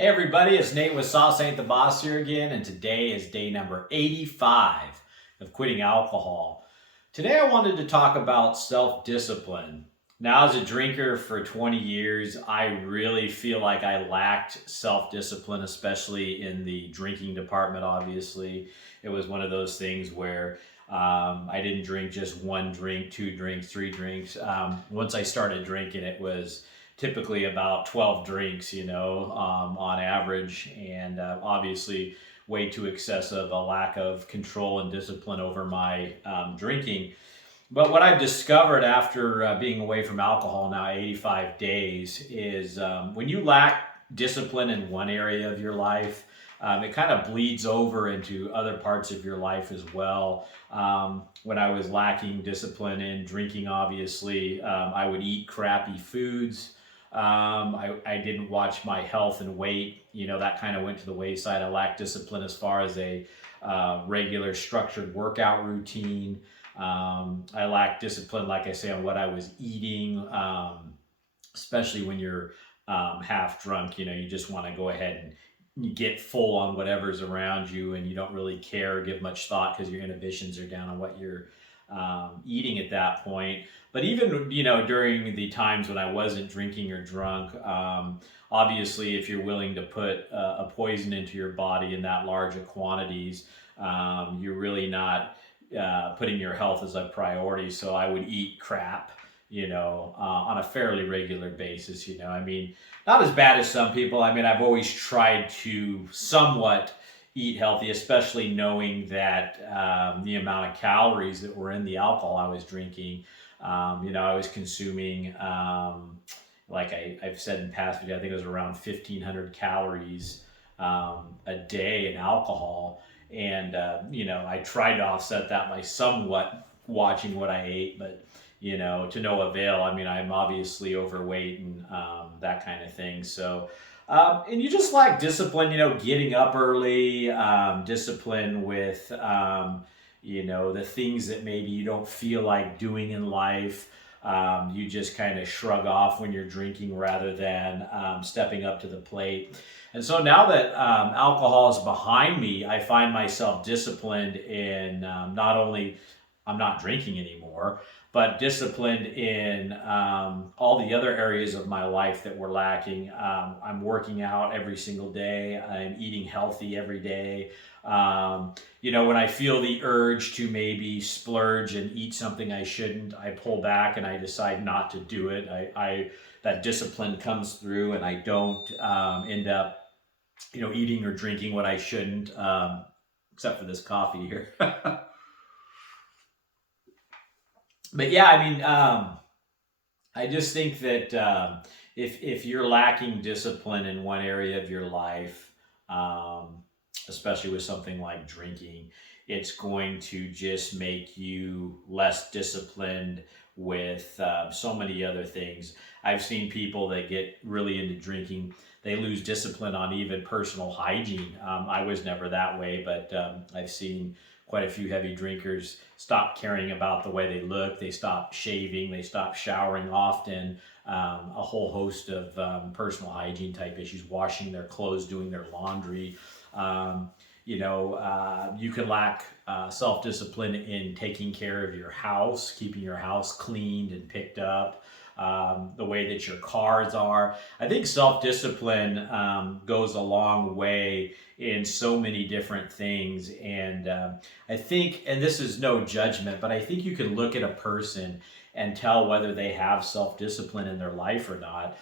Hey everybody, it's Nate with Sauce Ain't the Boss here again, and today is day number 85 of quitting alcohol. Today I wanted to talk about self-discipline. Now, as a drinker for 20 years, I really feel like I lacked self-discipline, especially in the drinking department, obviously. It was one of those things where I didn't drink just one drink, two drinks, three drinks. Once I started drinking, it was typically about 12 drinks, on average, and obviously way too excessive, a lack of control and discipline over my drinking. But what I've discovered after being away from alcohol now 85 days is when you lack discipline in one area of your life, it kind of bleeds over into other parts of your life as well. When I was lacking discipline in drinking, obviously, I would eat crappy foods. I didn't watch my health and weight. That kind of went to the wayside. I lacked discipline as far as a regular structured workout routine. I lacked discipline, like I say, on what I was eating, especially when you're half drunk. You just want to go ahead and you get full on whatever's around you, and you don't really care or give much thought because your inhibitions are down on what you're eating at that point. But even during the times when I wasn't drinking or drunk, obviously, if you're willing to put a poison into your body in that large of quantities, you're really not putting your health as a priority. So I would eat crap, on a fairly regular basis. Not as bad as some people. I've always tried to somewhat eat healthy, especially knowing that the amount of calories that were in the alcohol I was drinking. I was consuming, like I've said in past videos, I think it was around 1,500 calories a day in alcohol. And, I tried to offset that by somewhat watching what I ate, but, to no avail. I'm obviously overweight and that kind of thing. So, and you just lack discipline, getting up early, discipline with, the things that maybe you don't feel like doing in life. You just kind of shrug off when you're drinking rather than stepping up to the plate. And so now that alcohol is behind me, I find myself disciplined in not only I'm not drinking anymore, but disciplined in all the other areas of my life that were lacking. I'm working out every single day. I'm eating healthy every day. When I feel the urge to maybe splurge and eat something I shouldn't, I pull back and I decide not to do it. I that discipline comes through, and I don't end up, eating or drinking what I shouldn't, except for this coffee here. But yeah, I just think that if you're lacking discipline in one area of your life, especially with something like drinking, it's going to just make you less disciplined with so many other things. I've seen people that get really into drinking, they lose discipline on even personal hygiene. I was never that way, but I've seen quite a few heavy drinkers stop caring about the way they look. They stop shaving. They stop showering often. A whole host of personal hygiene type issues, washing their clothes, doing their laundry. You can lack self-discipline in taking care of your house, keeping your house cleaned and picked up, the way that your cars are. I think self-discipline goes a long way in so many different things. And I think, and this is no judgment, but I think you can look at a person and tell whether they have self-discipline in their life or not.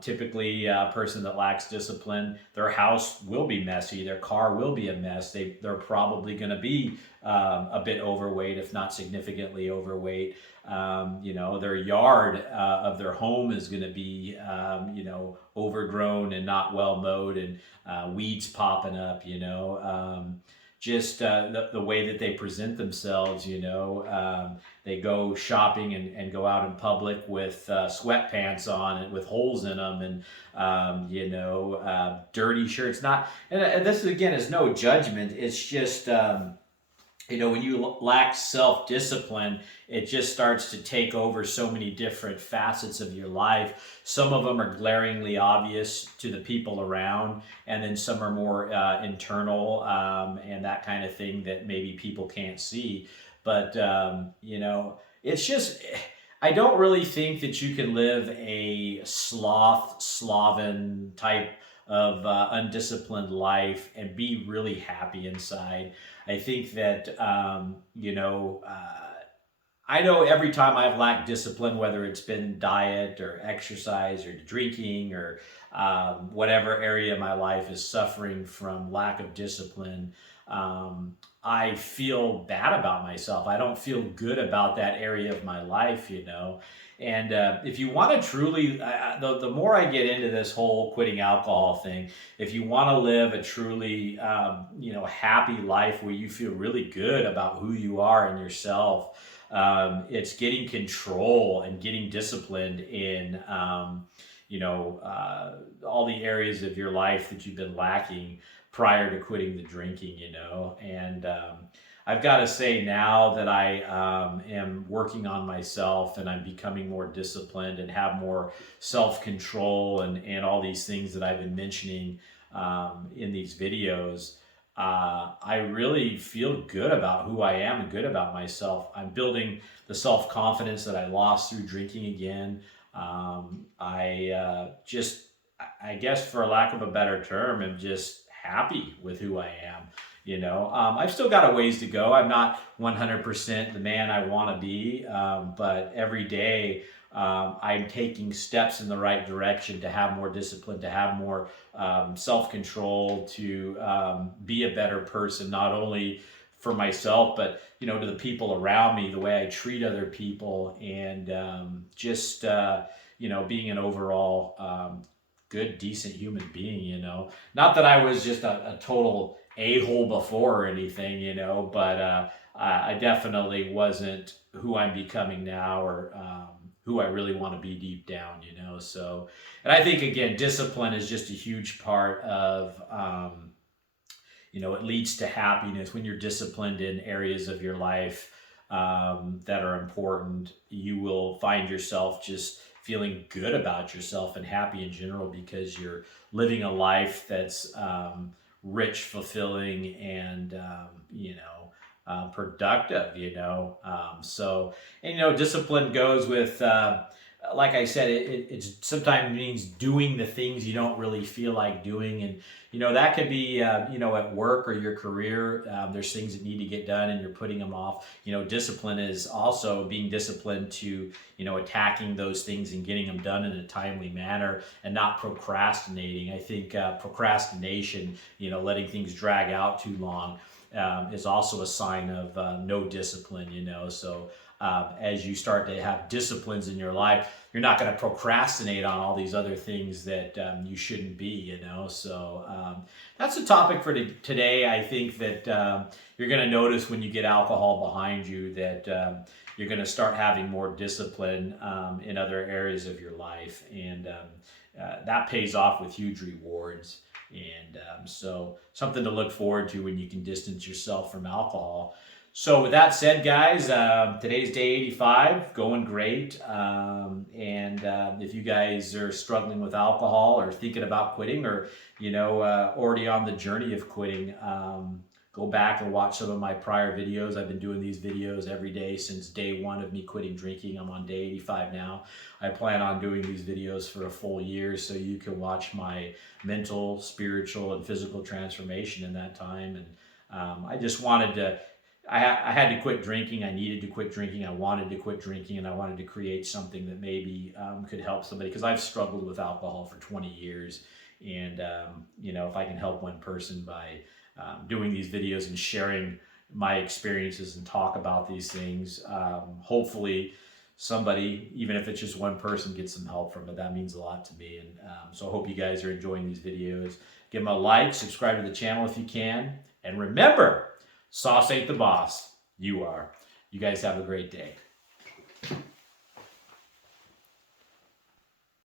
Typically, a person that lacks discipline, their house will be messy, their car will be a mess. They're probably going to be a bit overweight, if not significantly overweight. Their yard of their home is going to be, overgrown and not well mowed, and weeds popping up, just the way that they present themselves, they go shopping and go out in public with sweatpants on and with holes in them, and dirty shirts. And this again is no judgment. It's just when you lack self-discipline, it just starts to take over so many different facets of your life. Some of them are glaringly obvious to the people around, and then some are more internal, and that kind of thing that maybe people can't see. But it's just, I don't really think that you can live a sloven type of undisciplined life and be really happy inside. I think that, I know every time I've lacked discipline, whether it's been diet or exercise or drinking or whatever area of my life is suffering from lack of discipline, I feel bad about myself. I don't feel good about that area of my life. And if you want to truly, the more I get into this whole quitting alcohol thing, if you want to live a truly, happy life where you feel really good about who you are and yourself, it's getting control and getting disciplined in, all the areas of your life that you've been lacking prior to quitting the drinking. And I've got to say now that I am working on myself and I'm becoming more disciplined and have more self-control and all these things that I've been mentioning in these videos, I really feel good about who I am and good about myself. I'm building the self-confidence that I lost through drinking again. I guess for lack of a better term, am just happy with who I am. I've still got a ways to go. I'm not 100% the man I want to be, but every day I'm taking steps in the right direction to have more discipline, to have more self-control, to be a better person, not only for myself, but to the people around me, the way I treat other people, and just being an overall good, decent human being. Not that I was just a total a-hole before or anything, but I definitely wasn't who I'm becoming now, or who I really want to be deep down. So, and I think, again, discipline is just a huge part of, it leads to happiness. When you're disciplined in areas of your life that are important, you will find yourself just feeling good about yourself and happy in general, because you're living a life that's rich, fulfilling, and productive. Discipline goes with, like I said, it sometimes means doing the things you don't really feel like doing, and that could be at work or your career. There's things that need to get done and you're putting them off. Discipline is also being disciplined to attacking those things and getting them done in a timely manner and not procrastinating. I think procrastination, letting things drag out too long, is also a sign of no discipline. So as you start to have disciplines in your life, you're not going to procrastinate on all these other things that you shouldn't be. So that's the topic for today. I think that you're going to notice when you get alcohol behind you that you're going to start having more discipline in other areas of your life, and that pays off with huge rewards. And so something to look forward to when you can distance yourself from alcohol. So with that said, guys, today's day 85, going great. And if you guys are struggling with alcohol or thinking about quitting, or, already on the journey of quitting, go back and watch some of my prior videos. I've been doing these videos every day since day one of me quitting drinking. I'm on day 85 now. I plan on doing these videos for a full year, so you can watch my mental, spiritual, and physical transformation in that time. And I just wanted to, I had to quit drinking. I needed to quit drinking. I wanted to quit drinking, and I wanted to create something that maybe could help somebody, because I've struggled with alcohol for 20 years. And, if I can help one person by doing these videos and sharing my experiences and talk about these things, hopefully somebody, even if it's just one person, gets some help from it. That means a lot to me. And so I hope you guys are enjoying these videos. Give them a like, subscribe to the channel if you can. And remember, sauce ain't the boss. You are. You guys have a great day.